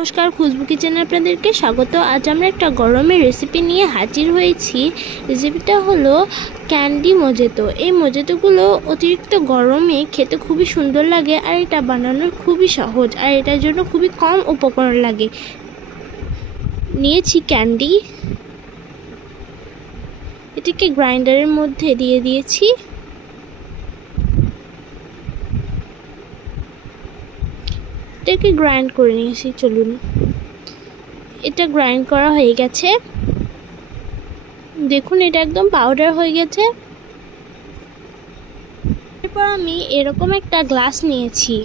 নমস্কার, খুশবু কিচেনে আপনাদেরকে স্বাগত। আজ আমরা একটা গরমের রেসিপি নিয়ে হাজির হয়েছি। রেসিপিটা হলো ক্যান্ডি মোজেতো। এই মোজেতোগুলো অতিরিক্ত গরমে খেতে খুবই সুন্দর লাগে, আর এটা বানানো খুবই সহজ, আর এটার জন্য খুবই কম উপকরণ লাগে। নিয়েছি ক্যান্ডি, এটাকে গ্রাইন্ডারের মধ্যে দিয়ে দিয়েছি। এটাকে গ্রাইন্ড করে নিয়েছি। চলুন, এটা গ্রাইন্ড করা হয়ে গেছে। দেখুন, এটা একদম পাউডার হয়ে গেছে। এরপর আমি এরকম একটা গ্লাস নিয়েছি।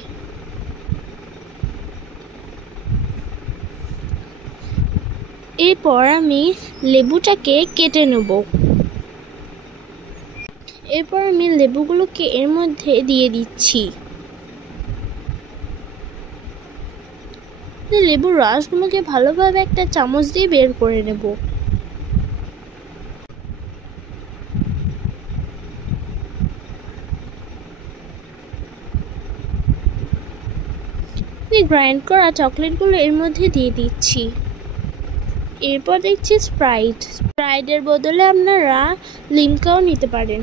এরপর আমি লেবুটাকে কেটে নেব। এরপর আমি লেবুগুলোকে এর মধ্যে দিয়ে দিচ্ছি। লেবুর রসগুলোকে ভালোভাবে একটা চামচ দিয়ে বের করে নেব। গ্রাইন্ড করা চকলেটগুলো এর মধ্যে দিয়ে দিচ্ছি। এরপর দেখছি স্প্রাইটের বদলে আপনারা লিমকাও নিতে পারেন।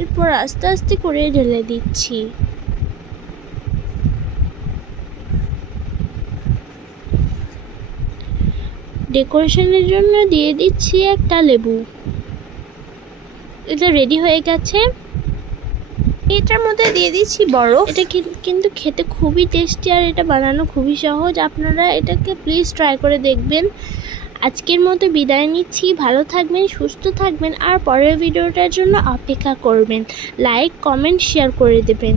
এরপর আস্তে আস্তে করে ঢেলে দিচ্ছি। ডেকোরেশনের জন্য দিয়ে দিচ্ছি একটা লেবু। এটা রেডি হয়ে গেছে। এটার মধ্যে দিয়ে দিচ্ছি বরফ। এটা কিন্তু খেতে খুবই টেস্টি, আর এটা বানানো খুবই সহজ। আপনারা এটাকে প্লিজ ট্রাই করে দেখবেন। আজকের মতো বিদায় নিচ্ছি। ভালো থাকবেন, সুস্থ থাকবেন, আর পরের ভিডিওটার জন্য অপেক্ষা করবেন। লাইক, কমেন্ট, শেয়ার করে দেবেন।